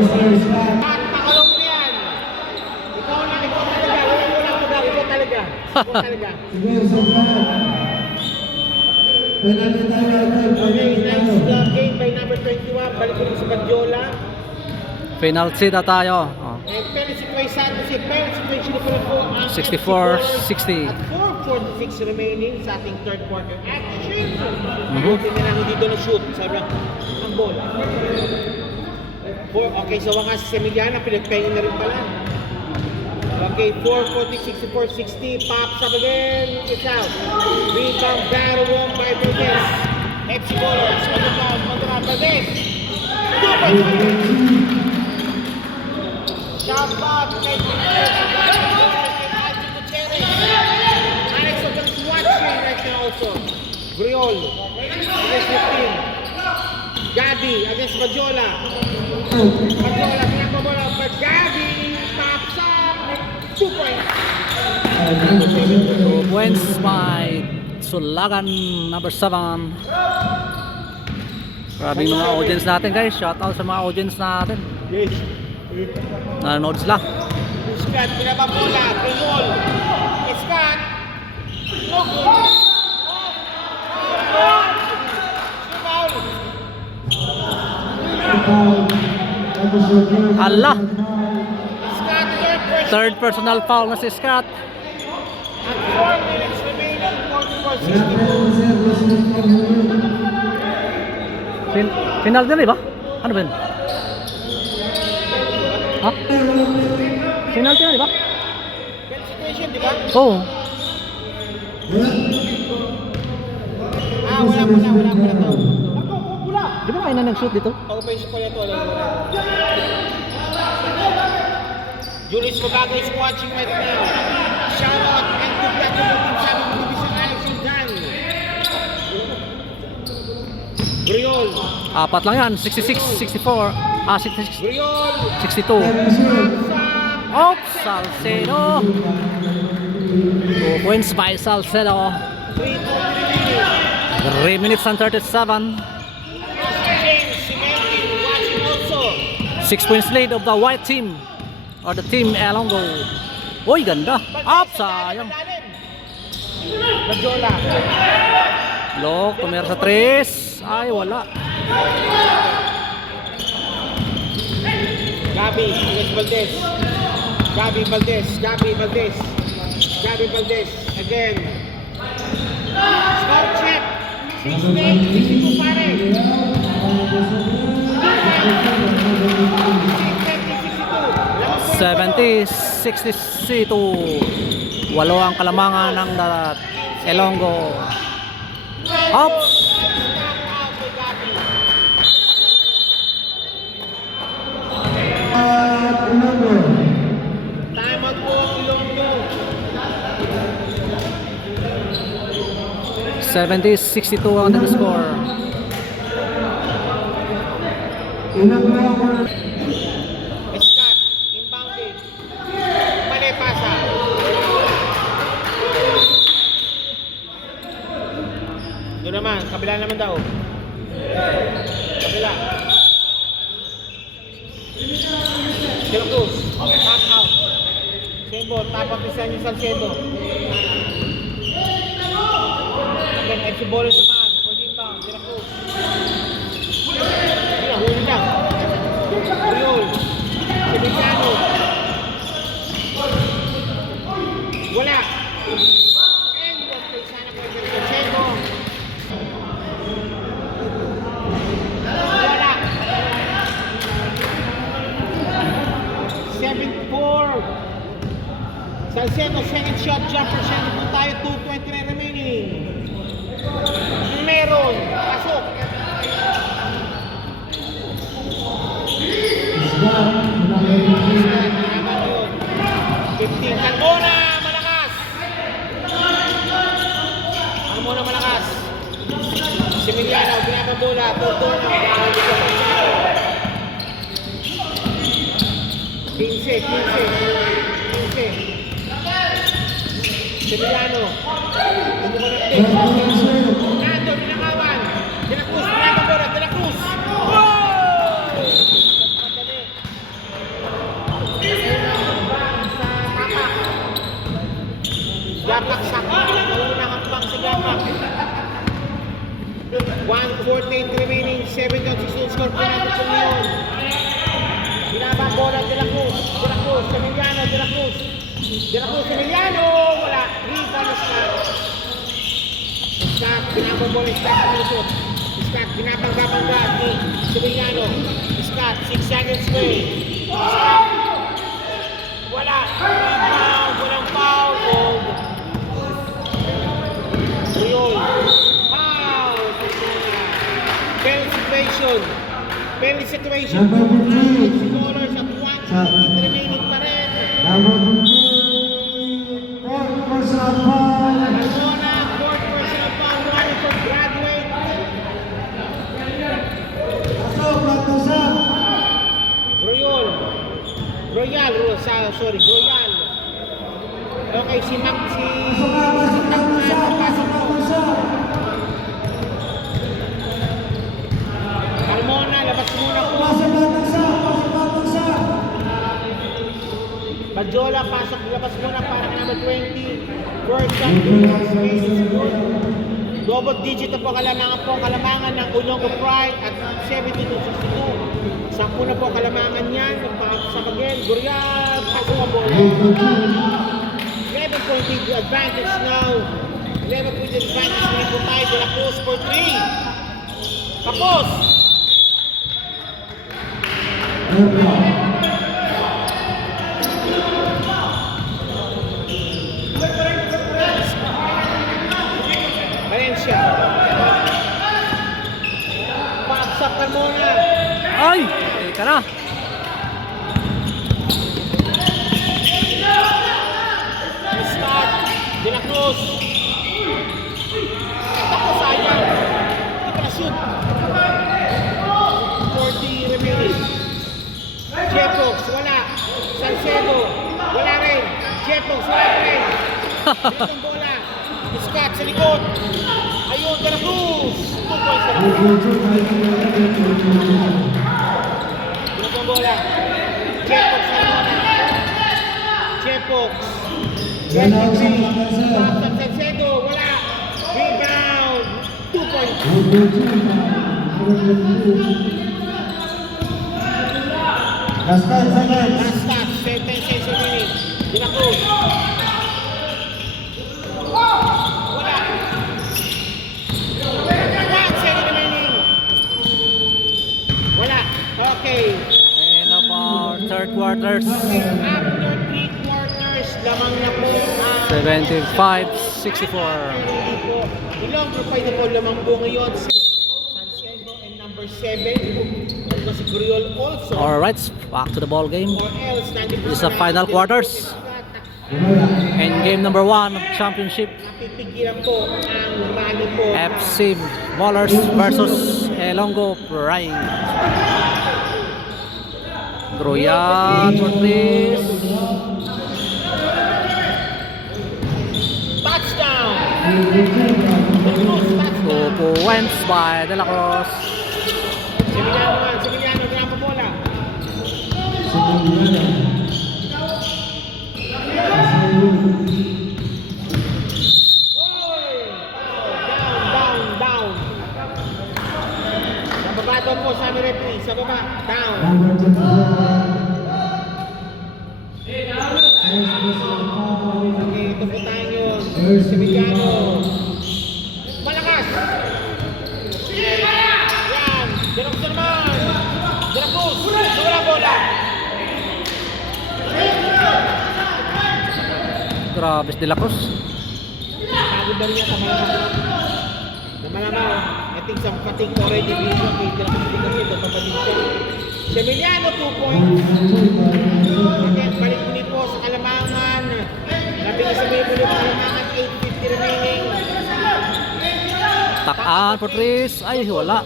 At pakalong mo yan. Ikaw talaga. Walang lugar. Ikaw talaga. Ikaw talaga. Sige, Sofran. Penalty tayo agad. Okay, next game by number 21. Balik ko rin sa Badiola. Penalty na tayo. Oh. And penalty kay Santos. Penalty situation na pala po ang 64-60. At 4:46 remaining sa ating third quarter action. Mhm. Buti na lang hindi doon na-shoot. Sabi lang, ang bola. Okay, so wakas si Emiliano, pinagpahingin na rin pala. Okay, 4:40, 64-60. Pops up again. It's out. Rebound battle won by Valdez. FC Ballers. Contra Valdez. Shout out kay Alex Oca's watching right now also. Briol against 15. Gabi against Badiola. Badiola, pinapabola. But Gabi pops up. 2 points. 2 points by Sulagan, number 7. Grabe mga audience natin guys. Shout out sa mga audience natin. Yes. Nanonood sila. Scott, pinapabola. Briol. Scott. No good. Hala! Scott, Third personal foul na si Scott. At 4 minutes remaining, 44-60. Penalty na ba? Ano ba yun? Ha? Penalty na, di ba? Bad situation, di ba? Oo. Wala pala to. Ako, pula. Di ba kayo na nag-shoot dito? Pag-face ko ito, alam mo na. Julius Mabagay is watching right now. Shout out and congratulations sa aming division Alex Dan. Griol. Apat lang yan, 66, 64, 66, Griol. 62. Samsung. Oops, Salcedo. 2 points by Salcedo. 3 minutes and 37. James Simendi watching also. 6 points lead of the white team. Or the team Elongo. Uy, ganda. Up, sayang. Bajola. Lok, tumira sa 3. Ay, wala. Gabi, Alex Valdez. Gabi Valdez, Gabi Valdez. Gabi Valdez, again. Score check. 68, 62 pare. 70, 62. Walo ang kalamangan ng Elongo. Up. Time out po, Ilonggo. 70, 62 ang nag-score. Scott, inbounding. Mali, pasa. Doon naman, kabila naman daw. Kabila. Del Cruz, pass out. Sebo, tapak isa niya Salcedo. Again, FC Bolos naman, for the inbound, Del Cruz. Ayun, huli lang. Oriol, Sevillano. Wala. And one play sana po yung Salcedo. Wala. 7-4. Salcedo, second shot jumper. Siya po tayo, 2:20 na remaining. Meron. Pasok. Tama yun. 15. Carmona, malakas. Carmona, malakas. Similiano, binababola. Tortona, 15. Similiano. Hindi mo na-take. Nando, binakawan. De La Cruz, binababola. De La Cruz. Goal! Madali. Gapak sa una hakbang sa gapak. 1:14 remaining, 7-6 score po natin sa ngayon. Binabang bola De La Cruz, Emiliano, De La Cruz, Emiliano, wala, rebound Scott. Scott, binabang bola Scott, minusot. Scott, binabangga ni Emiliano. Scott, 6 seconds away. Scott, wala, rebound, walang foul. Oriol, foul. Penalty situation. Number 3. Dollars at 1 remaining pa rin. Number 3. Fourth personal foul. Carmona, fourth personal foul, running for graduate. Pasok, Matusak. Royal. Royal. Okay, si Mac, si... Pasok ka, Matusak. Carmona, labas muna po. Pasok, Matusak. Bajola, pasok, labas muna para ka number 20. First shot, space is good. Double digit na po kalamangan ng Olongo Pride at 72-62. 10 na po kalamangan yan. Sa again, Gurial, pasok ang bola. 11-point lead advantage now. 11-point advantage na po tayo. De La Cruz for 3. Tapos! Valencia. Paksa Carmona. Ay! Teka na. Start. De La Cruz. Ako, sayang. Hindi pa na-shoot. 40 remaining. Jepox, wala. Salcedo, wala rin. Jepox, wala rin. Itong bola. Scott sa likod. Ayun, De La Cruz. 2 points na lang. Itong bola. Jepox sa likod. Jepox. Ganaw sa Matanza. Boston Salcedo, wala. Rebound. 2 points. Number 2. Last 10 seconds. Last stop, 10 seconds remaining. De La Cruz. Wala. 1 second remaining. Wala. Okay. End of our third quarters. After 3 quarters, lamang na po ang 75-64. hindi po. Ilang group ay na po lamang po ngayon. Salcedo and number 7. Ito si Griol also. Alright, back to the ball game. Or else, This is the final quarters. And game number 1 of championship. Napipigilan po ang rally po. FC Ballers versus Elongo Pride. Groyan for 3. Touchdown! De La Cruz, 2 touchdown! points by De La Cruz. Semiliano naman, Semiliano, graba bola. Oy! Down. Sa baba doon po, sabi referee, sa baba, down. Number 24. Okay, ito po tayo. Semiliano. Malakas! Yan! De La Cruz naman! De La Cruz! Wala bola! Grabe si De La Cruz. Pagod na rin niya sa malamang. Na malamang, I think sa kating already video kay De La Cruz din kasi papapatin siya. Semiliano, 2 points. Again, balik ulit po sa Kalamangan. Nabigay sa may ulit Kalamangan, 8:50 remaining. Takaan for 3. Ay, wala.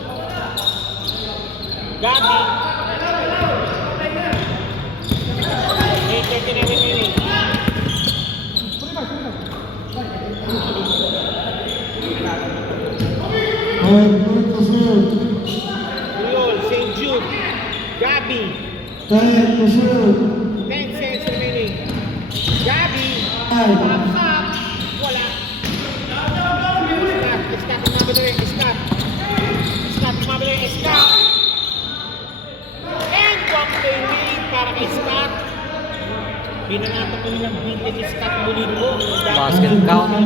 Gabi. 8:39 remaining. Griol, St. Jude. Gabi. 10 to shoot. 10 seconds remaining. Gabi. Five. Pops up. Wala. Scott, kumabili. Scott, kumabili. Scott. And one play lead para kay Scott. Binanatan mo nilang vintage Scott Molino. Basket count.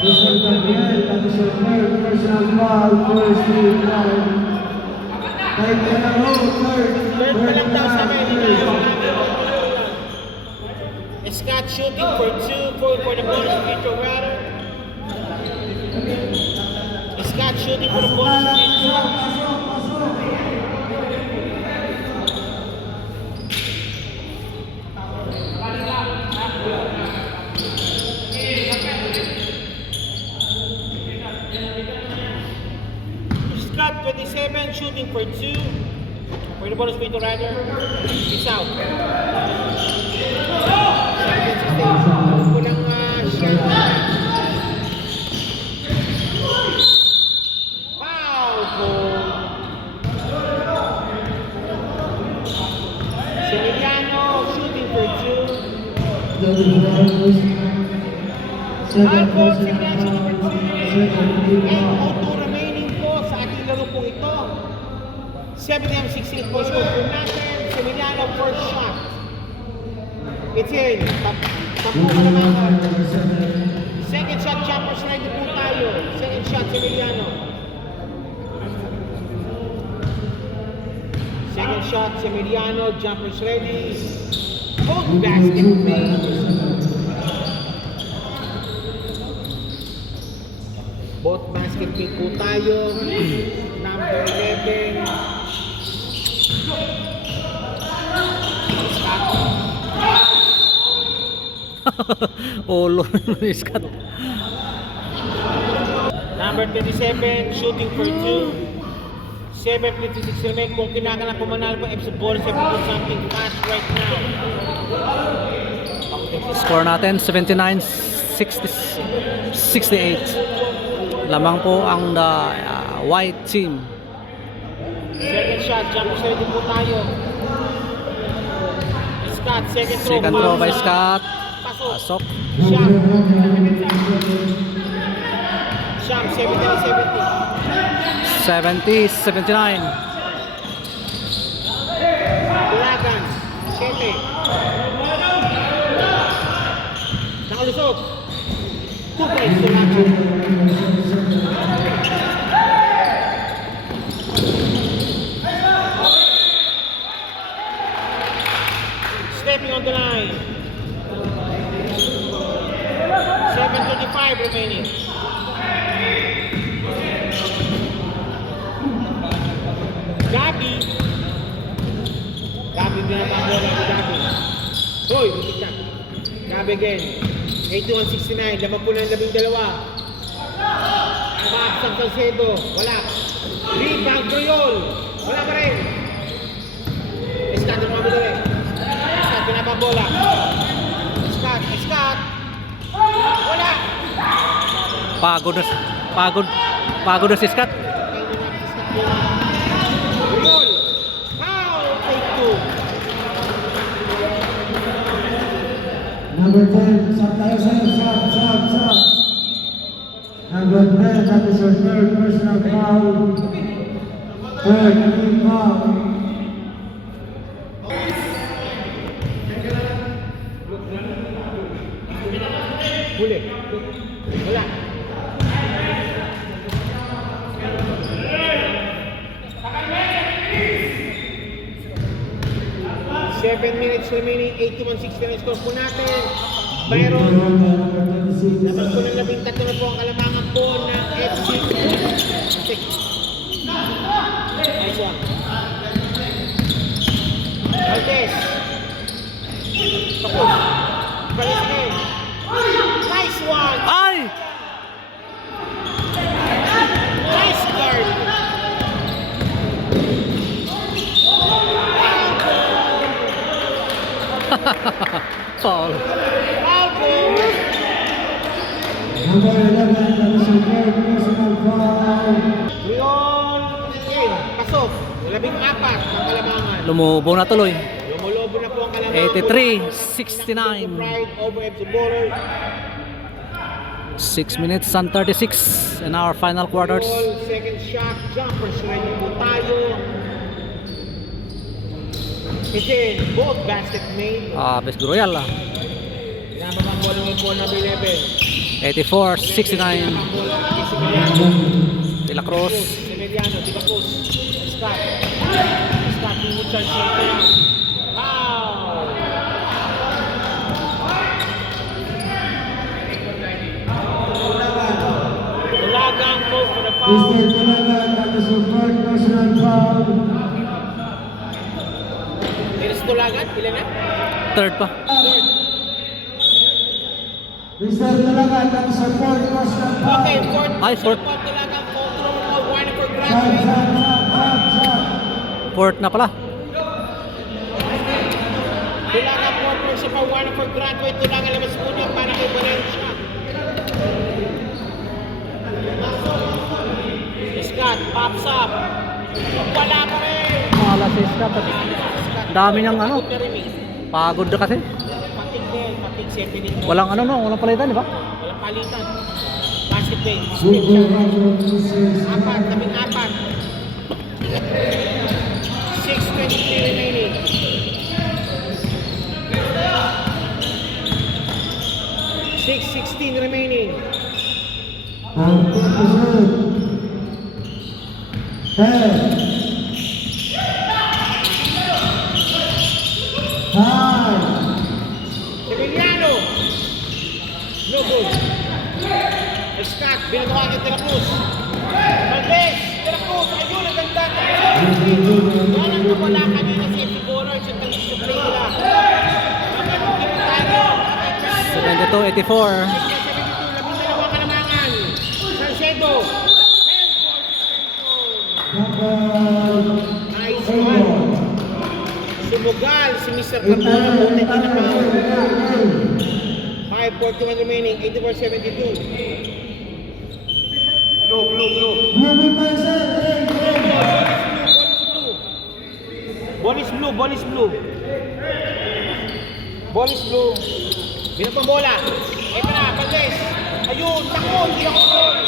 Mr. Gabriel, that is your third personal foul, first free foul. Time in a row, Third pa lang daw sa amin. Scott shooting for 2 for the bonus free throw rather. Scott shooting for the bonus free throw. Scott 27 shooting for 2 for the bonus free throw rather. He's out. Kulang shot. Foul goal. Semiliano shooting for 2. Alcohol, Semiliano shooting for 2. And auto remaining po sa ating laro po ito. 7-16 po score po natin. Semiliano first shot. It's in. Tampo ka naman. Second shot, jumpers ready po tayo. Second shot, Semiliano. Second shot, Semiliano, jumpers ready. Both basket made. Both basket made po tayo. Number 11. Oh, Lord, Scott. Number 27, shooting for 2. 7:56 remain. Kung kinakailangan po manalo po FC Ball, 72 something cash right now. Score natin 79-68. Lamang po ang white team. Second shot, jump ready po tayo. Scott, second throw. Second throw by Pasok. Scott. Pasok. Pasok. Shot. Shot, 70-70. 70-79. Tulagan, 7. Nakalusog. 2 points, Tulagan. Stepping on the line. 7:25 remaining. Gabi pinapangbola ni Gabi. Hoy, butik na. Gabi again. 81-69. Lamang po ng 12. Abab San Salcedo. Wala. Rebound Griol. Wala pa rin. Scott ang mga madali. Scott pinapangbola. Scott. Wala. Pagod na si Scott. Griol. Foul. Take 2. Number 10, shot tayo sa'yo, shot. Number 10, that is your third personal foul. Third team foul. Huli. Wala. Seven minutes remaining, 81-69 score po natin. Byron, naman po ng 13 na po ang kalamangan po ng FC. Nice one. Valdez. Tapos. Balik again. Nice one. Ay! Nice guard. Foul. Foul goal. Number 11, that is your third personal foul. Leon, again, pasok. 14 ang kalamangan. Lumubo na tuloy. Lumulobo na po ang kalamangan. 83-69. Pride over FC Ballers. 6 minutes and 36 in our final quarters. Ball, second shot, jumpers ready po tayo. Kasi both basket made. Best Royal. Pinapang ang bola ng ball number 11. 84-69. Bola kay Similiano. De La Cruz. Similiano, di ba po? Scott, hindi charge siya. Foul! Tulagang goal for the foul. Mr. Tulagan, that is your third personal foul. Iris Tulagan, ilan na? Third pa. Third. Mr. Tulagan, that is your fourth personal foul. Okay, fourth. Ay, fourth. Tulagang control, one for Shot. Fourth na pala. Tulagang fourth siya pa, one for graduate. Tulagang labas po niya para kay Valencia. Scott, pops up. Wala pa rin. Wala si Scott. Dami niyang ano. Pagod na kasi. Patig din, patig 7 minutes. Walang ano no, walang palitan, di ba? Walang palitan. Basket day. Super Roger, Mrs. Apat, 14. 6:23 remaining. 6:16 remaining. Ang position. 10. 9. Emiliano. No good. Scott, binagawa ng De La Cruz. Valdez, De La Cruz. Cruz, ayun, ang ganda. Walang nawala kanina si FC Ballers, yung tag-display nila. Okay, 72-84. 72, 12 kalamangan. Salcedo. Nice one. Sumugal si Mr. Cardona, buti din naman. 5:41 remaining, 84-72. Blue. Ball is blue. Bilang pang bola. Ito na, Valdez. Ayun, takbo, hindi ako goal.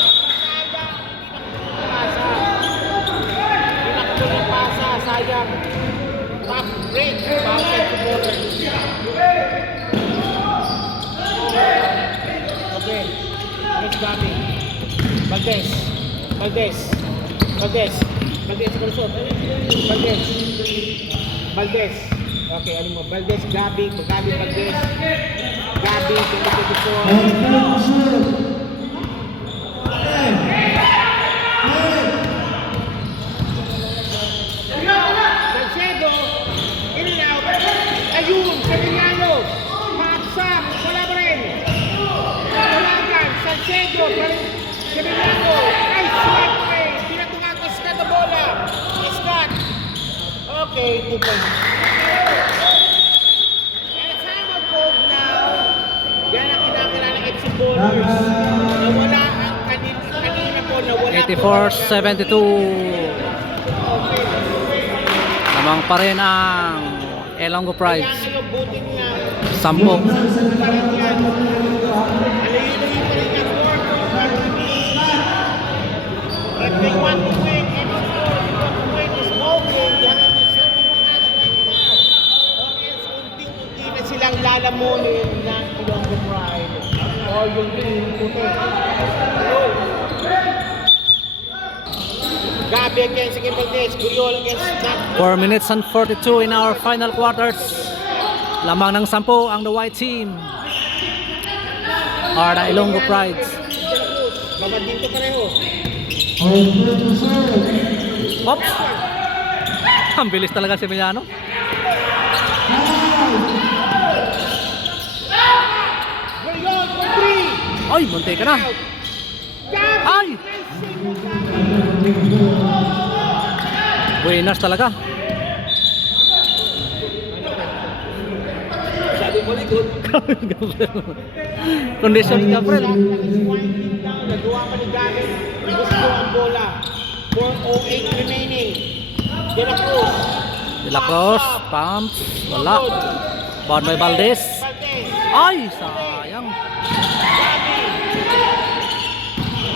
Sayang. Top break, basket to bowler. Okay, next batting. Valdez, Cruzot. Valdez. Okay, ano mo? Valdez, Gabi, Valdez. Gabi, 2024. Salcedo, in and out. Ayun, Sevillano. Pops up, wala pa rin. Tulangan, Salcedo, Sevillano. Ay, siyempre, pinatungan kay Scott na bola. Scott. Okay, 2 points. And time of gold now. Yan ang kinakilala ng FC Ballers. Nawala ang kanina po, nawala 84-72. Lamang pa rin ang Elongo Prides. Kaya ano, buti niya. 10. If they want to win, if they want to win this ball game, they have to do something fast right now. Or else, unti-unti na silang lalamunin ng Ilonggo Pride. O yung team puti. Gabi against Valdez, Guriol against Nat. 4 minutes and 42 in our final quarters. Lamang ng 10 ang the white team. Or the Ilonggo Prides. Babad din to pareho. Oops! Ang bilis talaga si Emiliano. Guriol for 3. Ay, munti ka na. Ay! Buenas talaga. Sabi mo likod. Condition ka, friend. Nagawa pa ni Gamit. Gusto ang bola. 4:08 remaining. De La Cruz. De La Cruz, pumps, wala. Bound by Valdez. Ay, sayang.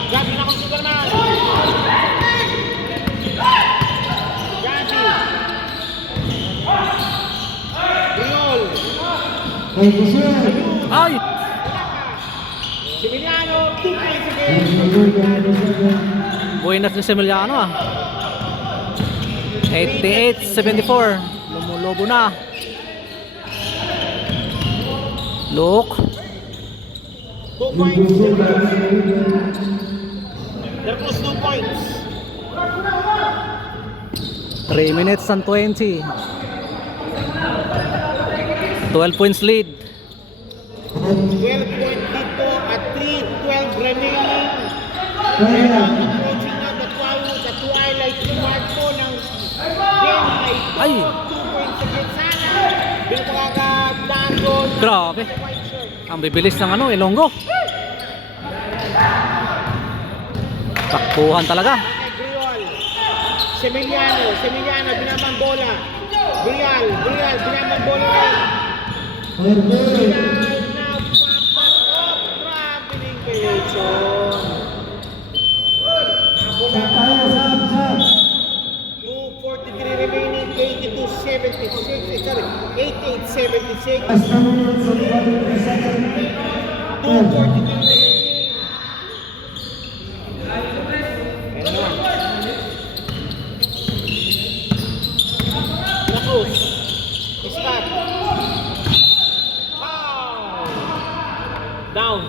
Gabi na kung Superman. Gabi. Riol. Ay! Similiano, 2 points again. Buenas ni Emiliano ah. 88-74. Lumulobo na. Look. 2 points. There goes 2 points. 3 minutes and 20. 12 points lead. 12 point dito at 3:12 remaining. Pero approaching na the twilight mark po ng game ay Ay! 2 points again sana. Pero makakagdaan doon. Grabe. Ang bibilis ng Ilonggo. Takbuhan talaga. Griol. Semiliano binabang bola. Grial binabang bola rin. Grial now papatok. Traveling relation. Bola. 2:43 remaining, 82-76. Sorry, 88-76. 2:43 remaining. Cruz. Scott. Foul. Down.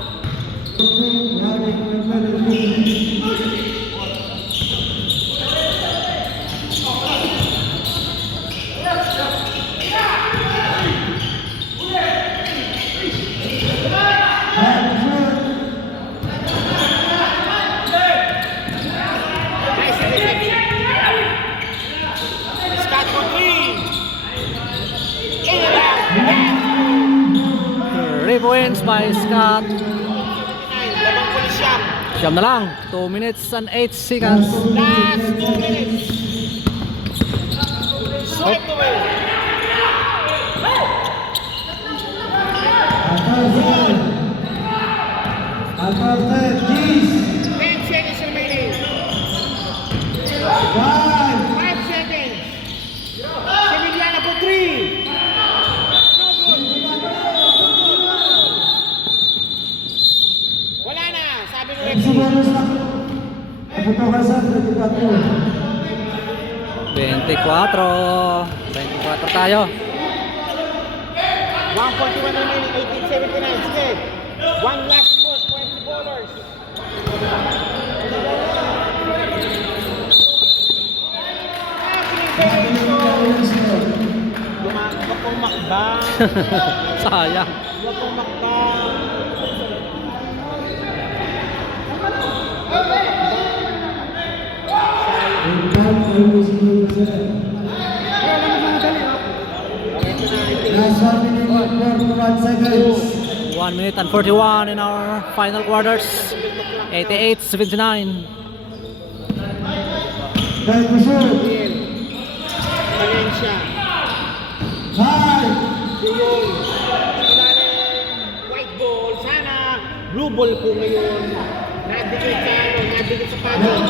Scott. 79, labang po ni Siam. Siyam na lang. 2 minutes and 8 seconds. Last 2 minutes. Swipe away. Apartheid, please. 10 seconds remaining. 5. 5 seconds. Sevillana po 3. Wala na, sabi ng FC referee. bonus na. Kaputukasan, 24. 24. 24 tayo. 141 remaining, 1879. Sige. One last push for FC Bowlers. Huwag pong makbang. Sayang. Huwag pong makbang. Last 1 minute and 41 seconds. 1 minute and 41 in our final quarters. 88-79. Time to shoot. Valencia. 5. Yun. White ball. Sana blue ball po ngayon. Nadikit sa ano, nadikit sa padding.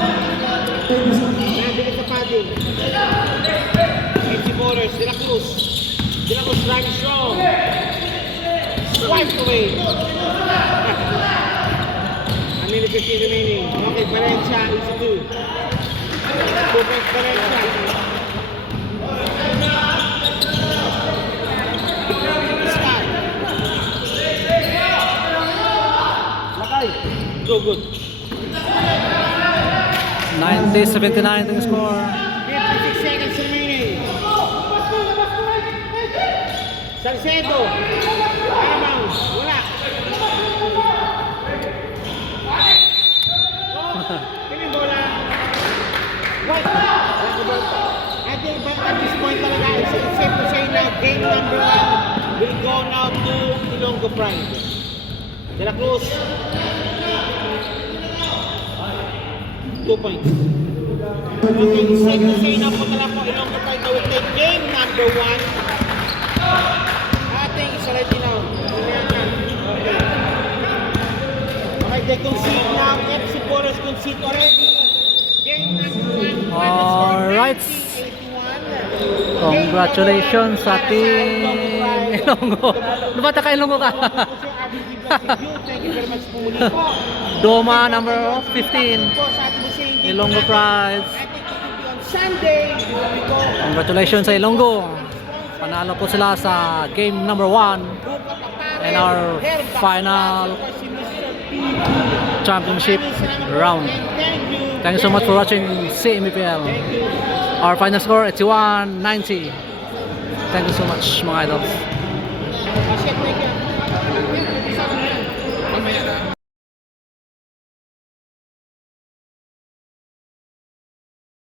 Nadikit sa padding. FC Bowlers, De La Cruz. De La Cruz running strong. Swipe away. A minute 15 remaining. Okay, Valencia is 2. 2 points Valencia. Start. Lakay. Go good. 90-79 yung score. 56 seconds remaining. Salcedo. Out. Wala. Oh, piling bola. White. I think at this point talaga, it's safe to say na game number 1 will go now to Ilonggo Pride. De La Cruz. 2 points. Okay, safe to say na po talaga po Ilonggo Pride na will take game number 1. Ating is already now. Okay. Okay, they concede now. FC Bowlers concede already. Game number 1. Alright. Congratulations sa team Ilonggo. Lumata ka Ilonggo ka. Thank you very much po muli po. Doma number 15. Ilonggo Prize. I think it will be on Sunday. We go. Congratulations sa Ilonggo. Panalo po sila sa game number 1 and our final championship round. Thank you so much for watching CMPL. Our final score 81-90. Thank you so much mga idols. Thank you.